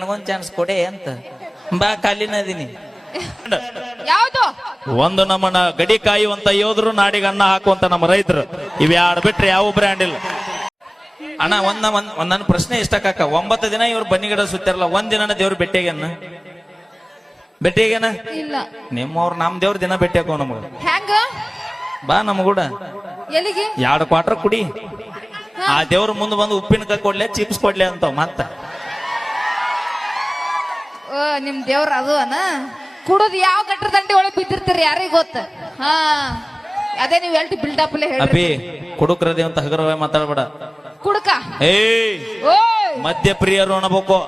ನನಗೊಂದ್ chance ಕೊಡೆ ಅಂತ. ಬಾ ಖಾಲಿನ ಅದೀನಿ ಯಾವ್ದು? ಒಂದು ನಮ್ಮನ್ನ ಗಡಿ ಕಾಯುವಂತ ಯೋಧರು ನಾಡಿಗೆ ಅನ್ನ ಹಾಕುವಂತ ನಮ್ಮ ರೈತರು. ಇವ್ಯಾಡ್ ಬಿಟ್ರೆ ಯಾವ ಬ್ರ್ಯಾಂಡ್ ಇಲ್ಲ. ಅಣ್ಣ ಒಂದ್ ಒಂದ್ ಒಂದ್ ನನ್ನ ಪ್ರಶ್ನೆ ಇಷ್ಟ ಕಾಕ. ಒಂಬತ್ತು ದಿನ ಇವ್ರು ಬನ್ನಿ ಗಿಡ ಸುತ್ತಿರಲ್ಲ ಒಂದ್ ದಿನ ದೇವ್ರ ಬೆಟ್ಟಿಗೆನ ಬೆಟ್ಟಿಗೆನ ಇಲ್ಲ. ನಿಮ್ಮವ್ರು ನಮ್ ದೇವ್ರ ದಿನ ಬೆಟ್ಟಿ ಹಾಕೋ ನಮಗ. ಹೆಂಗ ಬಾ ನಮಗೂಡ. ಎಲ್ಲಿಗೆ? ಎರಡು ಕ್ವಾರ್ಟರ್ ಕುಡಿ. ಆ ದೇವ್ರ ಮುಂದೆ ಬಂದು ಉಪ್ಪಿನಕಾಯಿ ಕೊಡ್ಲೆ ಚಿಪ್ಸ್ ಕೊಡ್ಲೆ ಅಂತ ಮತ್ತ. ಓ ನಿಮ್ ದೇವ್ರ ಅದು ಅನ? ಕುಡದ್ ಯಾವ ಗಟ್ಟರ ದಂಡೆ ಒಳಗೆ ಬಿದ್ದಿರ್ತೀರಿ ಯಾರಿಗ ಗೊತ್ತ? ಹಾ. ಅದೇ ನೀವ್ ಎಲ್ಟಿ ಬಿಲ್ಡಪ್ ಹೇಳಿ ಅಪಿ ಕುಡುಕ್ರದಿ ಅಂತ ಹಗರವೇ ಮಾತಾಡ್ಬೇಡ. ಕುಡುಕ? ಏಯ್ ಓಯ್. ಮದ್ಯ ಪ್ರಿಯರು ಅನ್ನಬೇಕು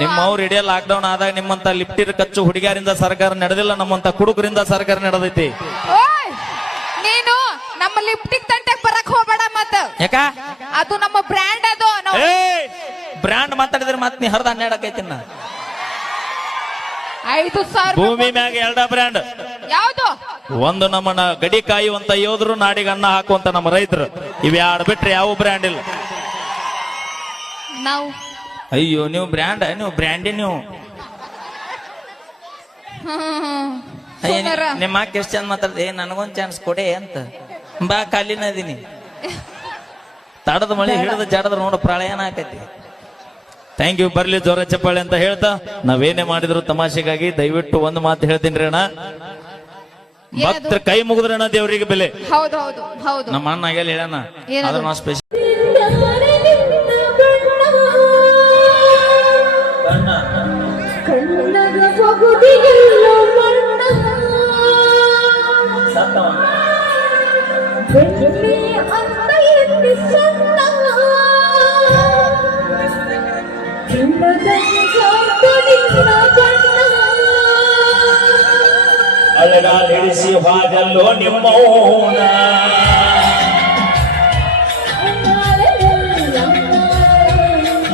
ನಿಮ್ಮವ್ರು ಇಡೀ ಲಾಕ್ಡೌನ್ ಆದಾಗ ನಿಮ್ಮಂತ ಲಿಫ್ಟಿರ್ ಕಚ್ಚು ಹುಡುಗಿಯರಿಂದ ಸರ್ಕಾರ ನಡೆದಿಲ್ಲ ನಮ್ಮಂತ ಕುಡುಕರಿಂದ ಸರ್ಕಾರ ನಡೆದೈತಿ. ಓಯ್. ನೀನು ನಮ್ಮ ಲಿಪ್ಟಿಕ್ ತಂಟೆಗ್ ಬರಕ್ ಹೋಗ್ಬೇಡ ಮತ್ತ. ಯಾಕ? ಅದು ನಮ್ಮ ಬ್ರ್ಯಾಂಡ್ ಅದು ನಾವು ಬ್ರ್ಯಾಂಡ್ ಮಾತಾಡಿದ್ರೆ ಮತ್ ನೀ ಹರಿದ ಹನ್ನೆರಡಕ್ಕೈತಿ ನಾ ಐದು ಸಾವಿರ ಭೂಮಿ ಮ್ಯಾಗ ಎರಡ ಬ್ರ್ಯಾಂಡ್. ಯಾವ್ದು? ಒಂದು ನಮ್ಮನ್ನ ಗಡಿ ಕಾಯುವಂತ ಯೋಧರು ನಾಡಿಗೆ ಅನ್ನ ಹಾಕುವಂತ ನಮ್ಮ ರೈತರು. ಇವ್ಯಾಡ್ ಬಿಟ್ರೆ ಯಾವ ಬ್ರ್ಯಾಂಡ್ ಇಲ್ಲ. ನಾವು. ಅಯ್ಯೋ ನೀವು ಬ್ರ್ಯಾಂಡ್ ನೀವು ಬ್ರ್ಯಾಂಡೇ ನೀವು. ಹ್ಮ್. ಅಯ್ಯ, ಸುಮ್ನಿರ. ನಿಮ್ಮ ಅಕ್ಕ ಎಷ್ಟು ಚಂದ ಮಾತಾಡ್ದೆ? ಏ ನನಗೊಂದ್ ಚಾನ್ಸ್ ಕೊಡೆ ಅಂತ. ಬಾ ಖಾಲಿನ ಅದೀನಿ ತಡದ ಮಳೆ ಹಿಡಿದ ಜಾಡದ್ರ ನೋಡ ಪ್ರಳಯನ ಆಕೈತಿ. ಥ್ಯಾಂಕ್ ಯು ಬರ್ಲಿ ಜ್ವರ ಚಪ್ಪಾಳೆ ಅಂತ ಹೇಳ್ತಾ ನಾವೇನೇ ಮಾಡಿದ್ರು ತಮಾಷೆಗಾಗಿ ದಯವಿಟ್ಟು ಒಂದು ಮಾತು ಹೇಳ್ತೀನಿ ರೀ ಅಣ್ಣ? ಭಕ್ತರ ಕೈ ಮುಗಿದ್ರಣ್ಣ ದೇವರಿಗೆ ಬೆಲೆ ಹೌದು ಹೌದು ಹೌದು ನಮ್ಮ ಅಣ್ಣ ಆಗ್ಯಾಲ ಹೇಳಣ ಏನದು? ಆದ್ರೆ ನಾವು ಸ್ಪೆಷಲ್ ಅಳಗಾಲಿಡಿಸಿ ಹಾಗಲ್ಲೋ ನಿಮ್ಮೋನ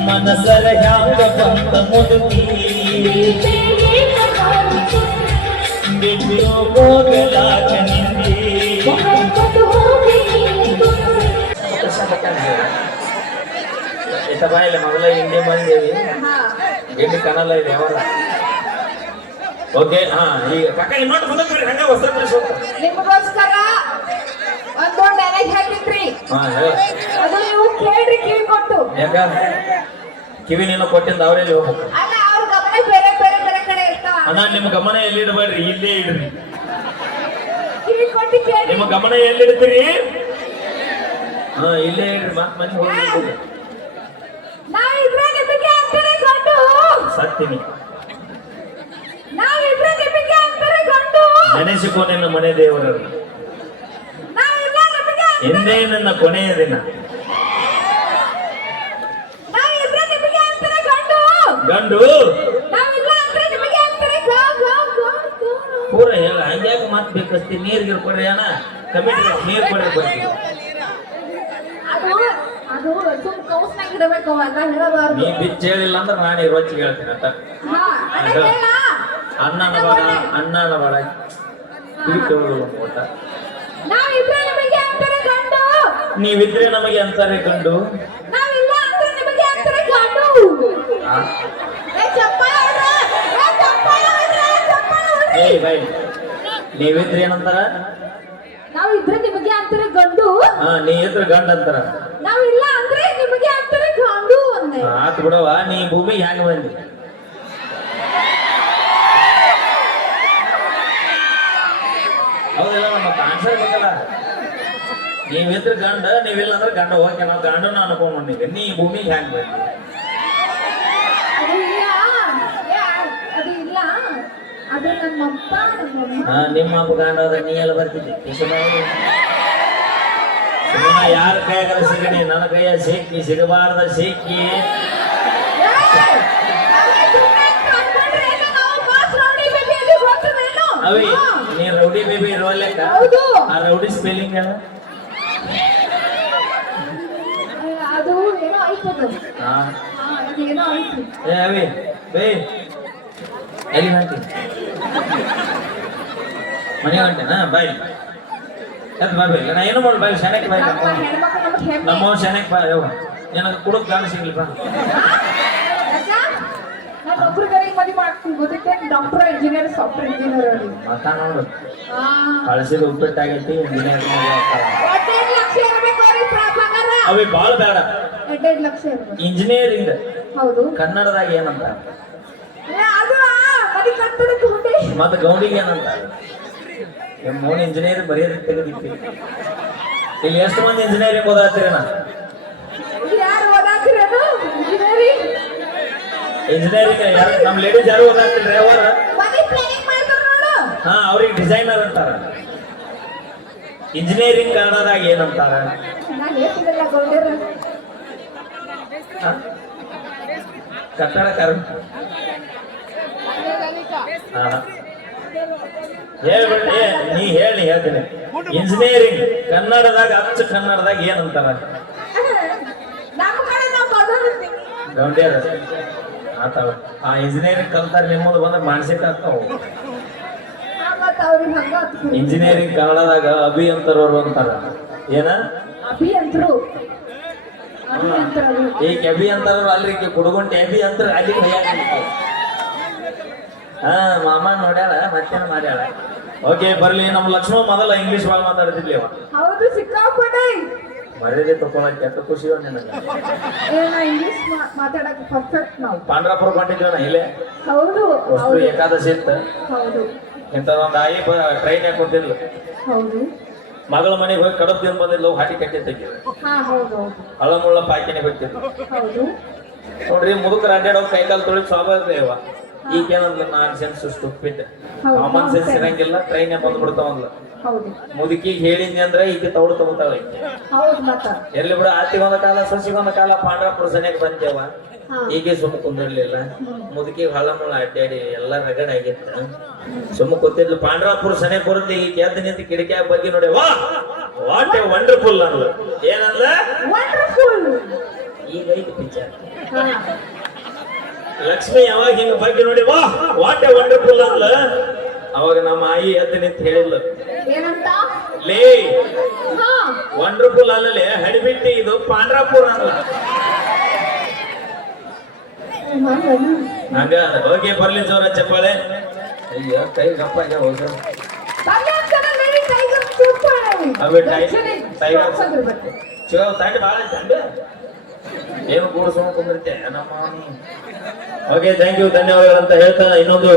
ಮನಸರ ಹ್ಯಾಂಗ ಬಂದ ಮುದುಕಿ ಬಿಟ್ಟು ಹೋಗಲಾಗ ನಿಂದಿ ಇಲ್ಲ ಮೊದಲ ಹಿಂದೆ ಬಂದೇವಿ. ಎಲ್ಲಿ ಕನಲ ಇದೆ ಅವರ ಓಕೆ ಹಾ ಈಗ ಪಕ್ಕ ಇನ್ನೊಂದು ಮುಂದಕ್ಕೆ ಬರ್ರಿ ಹಂಗ ಪ್ಲೇಸ್ ನಿಮಗೋಸ್ಕರ ಒಂದೊಂದು ಮ್ಯಾನೇಜ್ ಹಾಕಿದ್ರಿ. ಹಾ ಹೇಳ. ಅದು ನೀವು ಕೇಳ್ರಿ ಕಿವಿ ಕೊಟ್ಟು ಯಾಕ? ಕಿವಿ ನೀನು ಕೊಟ್ಟಿಂದ ಅವರಲ್ಲಿ ಹೋಗ್ಬೇಕು? ಅಲ್ಲ ಅವ್ರ ಗಮನ ಬೇರೆ ಬೇರೆ ಬೇರೆ ಕಡೆ ಇರ್ತಾವ ಅಣ್ಣ ನಿಮ್ಮ ಗಮನ ಎಲ್ಲಿ ಇಡಬೇಡ್ರಿ? ಇಲ್ಲೇ ಇಡ್ರಿ. ಕಿವಿ ಕೊಟ್ಟು ಕೇಳ್ರಿ. ನಿಮ್ಮ ಗಮನ ಎಲ್ಲಿಡ್ತೀರಿ ಹಾ ಇಲ್ಲೇ ಇಡ್ರಿ ಮತ್ತೆ ಮನೆ ಹೋಗಿ ಅಂತಾರೆ ಗಂಡು. ಸತ್ತೀನಿ. ನಾವಿಬ್ರ ನಿಮಗೆ ಅಂತಾರೆ ಗಂಡು. ನೆನೆಸಿಕೊ ನಿನ್ನ ಮನೆ ದೇವರನ್ನು. ನಾವಿಲ್ಲ ನಿಮಗೆ ಎಂದೇ ನನ್ನ ಕೊನೆಯ ದಿನ. ನಾವಿಬ್ರ ನಿಮಗೆ ಅಂತಾರೆ ಗಂಡು. ಗಂಡು. ನಾವಿಲ್ಲ ಅಂದ್ರೆ ನಿಮಗೆ ಅಂತಾರೆ ಗಾ ಗಾ ಗಾ ಗಾ. ಪೂರ ಹೇಳ ಹಂಗ್ಯಾಕ ಮಾತ್ ಬೇಕಸ್ತಿ ನೀರ್ ಗಿರ್ ಕೊಡ್ರಿ ಅಣ್ಣ. ಕಮಿಟಿ ನೀರ್ ಕೊಡ್ರಿ ಬರ್ತೀವಿ ಸುಮ್ ಕೌಸ್ನಾಗ ಇಡಬೇಕು ಅವಾಗ ಹೇಳಬಾರ್ದು. ನೀ ಬಿಚ್ಚ ಹೇಳಿಲ್ಲ ಅಂದ್ರೆ ನಾನು ಇರೋಚಿ ಹೇಳ್ತೀನಿ ಅಂತ ಹಾ ನಾವಿಬ್ರ ನಿಮಗೆ ಅಂತಾರೆ ಗಂಡು. ನೀವಿದ್ರೆ ನಮಗೆ ಅಂತಾರೆ ಗಂಡು. ನಾವಿಲ್ಲ ಅಂದ್ರೆ ನಿಮಗೆ ಅಂತಾರೆ ಗಂಡು? ಏ ಚಪ್ಪಾಳೆ ಹೊಡ್ರೆ, ಏ ಚಪ್ಪಾಳೆ ಹೊಡ್ರೆ, ಚಪ್ಪಾಳೆ ಹೊಡ್ರೆ. ಏಯ್ ಬೈ. ನೀವಿದ್ರೆ ಏನಂತಾರ? ನಾವಿದ್ರೆ ನಿಮಗೆ ಅಂತಾರೆ ಗಂಡು. ಹಾ ನೀ ಇದ್ರೆ ಗಂಡ ಅಂತಾರ. ನಾವಿಲ್ಲ ಅಂದೆ ಆತ್ ಬಿಡವ ನೀ ಭೂಮಿಗೆ ಹ್ಯಾಂಗ ಬಂದಿ? ಹೌದಿಲ್ಲ ನಮ್ಮ ಆನ್ಸರ್ ಬೇಕಲ್ಲ. ನೀವಿದ್ರೆ ಗಂಡ ನೀವಿಲ್ಲ ಅಂದ್ರೆ ಗಂಡ ಹೋಗಿ ನಾವು ಗಂಡನ ಅನ್ಕೊಂಡ್ಬಂದಿದ್ದೆ ನೀ ಭೂಮಿಗೆ ಹ್ಯಾಂಗ ಬಂದಿ? ನಿಮ್ಮ ಗಂಡ ನೀ ಎಲ್ಲ ಬರ್ತಿದ್ದೆ? ಯಾರ ಕೈಯಾಗ ಸಿಗಣಿ ನನ್ನ ಕೈಯ ಸಿಕ್ಕಿ ಸಿಗಬಾರ್ದ ಸಿಕ್ಕಿ? ಅವಿ. ನೀ ರೌಡಿ ಬೇಬಿ ಇರುವ ಹೌದು. ಆ ರೌಡಿ ಸ್ಪೆಲ್ಲಿಂಗ್ ಅಲ್ಲ ಅದು ಏನೋ ಹಾ ಏನೋ ಆಯ್ತು. ಏ ಅವಿ ಬೇ. ಎಲ್ಲಿ ಹೊಂಟಿ? ಮನೆ ಹೊಂಟೇನಾ? ಬಾಯ್ ಎದ್ ಬರ್ಬೇಕು ನಾ ಏನು ಮಾಡಿ ಬಾಯ್ ಶಾನಕ್ ಬಾಯ್. ನಮ್ಮ ಶನಕ್ ಬಾಯ್ ಯವ್ವ ನನಗೆ ಕುಡುಕ್ ಗಾಣ ಸಿಗ್ಲಿ ಬಾ. ಡಾಕ್ಟರ್ ಇಂಜಿನಿಯರ್ ಸಾಫ್ಟ್ವೇರ್ ಇಂಜಿನಿಯರ್ ಮತ್ತ ನೋಡು. ಕಳ್ಸಿದ ಉಪ್ಪಿಟ್ಟಾಗೈತಿ ಇಂಜಿನಿಯರ್ ಅವಿ ಬಾಳ ಬೇಡ ಎರಡೆರಡು ಲಕ್ಷ ಇಂಜಿನಿಯರಿಂಗ್. ಹೌದು. ಕನ್ನಡದಾಗ ಏನಂತ? ಮತ್ತೆ ಗೌಡಿಗೆ ಏನಂತ? ಮೂನ್ ಇಂಜಿನಿಯರ್ ಬರೆಯೋದು ತೆಗೆದಿತ್ತು ಇಲ್ಲಿ ಎಷ್ಟು ಮಂದಿ ಇಂಜಿನಿಯರಿಂಗ್ ಓದಾತಿರಣ ಇಂಜಿನಿಯರಿಂಗ್ ಯಾರು ನಮ್ಮ ಲೇಡೀಸ್ ಯಾರು ಓದಾತಿಲ್ರಿ ಅವರ? ಹಾ ಅವ್ರಿಗೆ ಡಿಸೈನರ್ ಅಂತಾರ. ಇಂಜಿನಿಯರಿಂಗ್ ಕನ್ನಡದಾಗ ಏನಂತಾರ ನಾನು ಹೇಳ್ತಿದ್ದಲ್ಲ ಗೌಡ್ಯರ ಹಾ? ಕಟ್ಟಡಕಾರ ಹಾ. ಹೇಳ್ಬಿಡ್ರಿ ಏ, ನೀ ಹೇಳಿ ಹೇಳ್ತೀನಿ ಇಂಜಿನಿಯರಿಂಗ್ ಕನ್ನಡದಾಗ ಅಚ್ಚ ಕನ್ನಡದಾಗ ಏನಂತಾರ. ಗೌಂಡ್ಯಾರ ಆತಾವ ಆ ಇಂಜಿನಿಯರಿಂಗ್ ಕಲ್ತಾರ ನಿಮ್ಮದು ಬಂದ್ರೆ ಮಾನಸಿಕ ಆಗ್ತಾವ. ಇಂಜಿನಿಯರಿಂಗ್ ಕನ್ನಡದಾಗ ಅಭಿ ಅಂತಾರವ್ರು ಅಂತಾರ ಏನ ಅಭಿಯಂತರು ಈಗ ಕೆಬಿ ಅಂತಾರ ಅಲ್ರಿ ಕುಡುಗುಂಟೆ ಎಬಿ ಅಂತ ಅಲ್ಲಿ ಭಯ ಹಾ ಮಾಮ ನೋಡ್ಯಾಳ ಮತ್ತೇನ್ ಮಾಡ್ಯಾಳ? ಓಕೆ ಬರ್ಲಿ ನಮ್ಮ ಲಕ್ಷ್ಮಣ ಮೊದಲ ಇಂಗ್ಲಿಷ್ ಭಾಳ ಮಾತಾಡ್ತಿದ್ಲಿ ಅವ ಹೌದು ಸಿಕ್ಕಾಪಟ್ಟೆ. ಮರ್ಯಾದೆ ತಗೊಳಕ್ ಎಷ್ಟು ಖುಷಿ ನಿನಗೆ. ಏನ ಇಂಗ್ಲಿಷ್ ಮಾತಾಡಕ್ ಪರ್ಫೆಕ್ಟ್ ನಾವು. ಪಾಂಡ್ರಾಪುರ ಬಂದಿದ್ವಿ ನಾ ಇಲ್ಲೇ? ಹೌದು ವಸ್ತು ಏಕಾದಶಿ ಇತ್ತು? ಹೌದು. ಇಂಥದೊಂದು ಆಯಿ ಟ್ರೈನ್ ಯಾಕೆ ಕೊಟ್ಟಿದ್ಲು ಹೌದು. ಮಗಳ ಮನೆಗೆ ಹೋಗಿ ಕಡಬ್ ದಿನ ಬಂದಿದ್ಲು ಹಾಟಿ ಕಟ್ಟಿ ತೆಗಿ ಹಾ ಹೌದು ಹೌದು. ಹಳಮುಳ್ಳ ಪಾಕಿನೇ ಬಿಟ್ಟಿದ್ರು ನೋಡ್ರಿ ಮುದುಕರ ಅಡ್ಡಾಡೋ ಕೈಕಾಲು ತೊಳಿ ಸ್ವಾಭಾವಿಕ ಇವ. ಈಗೇನಂದ್ಲ ನಾನ್ ಸೆನ್ಸ್ ಸ್ಟುಪಿಡ್ ಹೌದು, ಕಾಮನ್ ಸೆನ್ಸ್. ಇರಂಗಿಲ್ಲ ಟ್ರೈನ್ ಬಂದ್ಬಿಡ್ತಾವಲ್ಲ ಮುದುಕಿಗೆ ಹೇಳಿದ್ನಿ ಅಂದ್ರೆ ಈಗ ತೌಡು ತಗೋತಾವ ಎಲ್ಲಿ ಬಿಡ ಆತಿಗೊಂದ ಕಾಲ ಸೊಸಿಗೊಂದ ಕಾಲ ಪಾಂಡ್ರಾಪುರ ಸನಿಯಾಗ ಬಂದೇವ. ಈಗ ಸುಮ್ಮ ಕುಂದಿರ್ಲಿಲ್ಲ. ಮುದುಕಿಗೆ ಹಳಮುಳ ಅಡ್ಡಾಡಿ ಎಲ್ಲ ರಗಡ್ ಆಗಿತ್ತ. ಸುಮ್ಮ ಕೂತಿದ್ಲು ಪಾಂಡ್ರಾಪುರ ಸನೆ ಬರುತ್ತೆ ಈಗ ಎದ್ದ ನಿಂತು ಕಿಟಕಿಯಾಗ ಬಗ್ಗೆ ನೋಡಿ ವಾ ವಾಟ್ ಎ ವಂಡರ್ಫುಲ್ ಅನ್ಲ ವಂಡರ್ಫುಲ್ ಈಗ ಐತಿ ಪಿಕ್ಚರ್ ಲಕ್ಷ್ಮಿ ಯಾವಾಗ ಹಿಂಗ ಬಗ್ಗೆ ನೋಡಿ ವಾ ವಾಟ್ ಎ ವಂಡರ್ಫುಲ್ ಅನ್ಲ ಅವಾಗ ನಮ್ಮ ಆಯಿ ಎದ್ದು ನಿಂತು ಏನಂತ? ಲೇ ಹಾ. ವಂಡರ್ಫುಲ್ ಅಲ್ಲಲೇ ಹಡಿಬಿಟ್ಟಿ ಇದು ಪಾಂಡ್ರಾಪುರ ಅಲ್ಲ ನಂಗ ಹಂಗ ಓಕೆ ಬರ್ಲಿ ಜೋರ ಚಪ್ಪಾಳೆ. ಅಯ್ಯ ಕೈ ಗಪ್ಪ ಇದೆ ಹೋಗ. ಅವೇ ಟೈ- ಟೈಗರ್. ಚೋ ತಾಟಿ ಭಾಳ ಐತೆ ಹಂಗ ಏನು ಕುಂದಿರ್ತೆ ನಮ್ಮ ಓಕೆ ಥ್ಯಾಂಕ್ ಯು ಧನ್ಯವಾದಗಳು ಅಂತ ಹೇಳ್ತಾ ಇನ್ನೊಂದು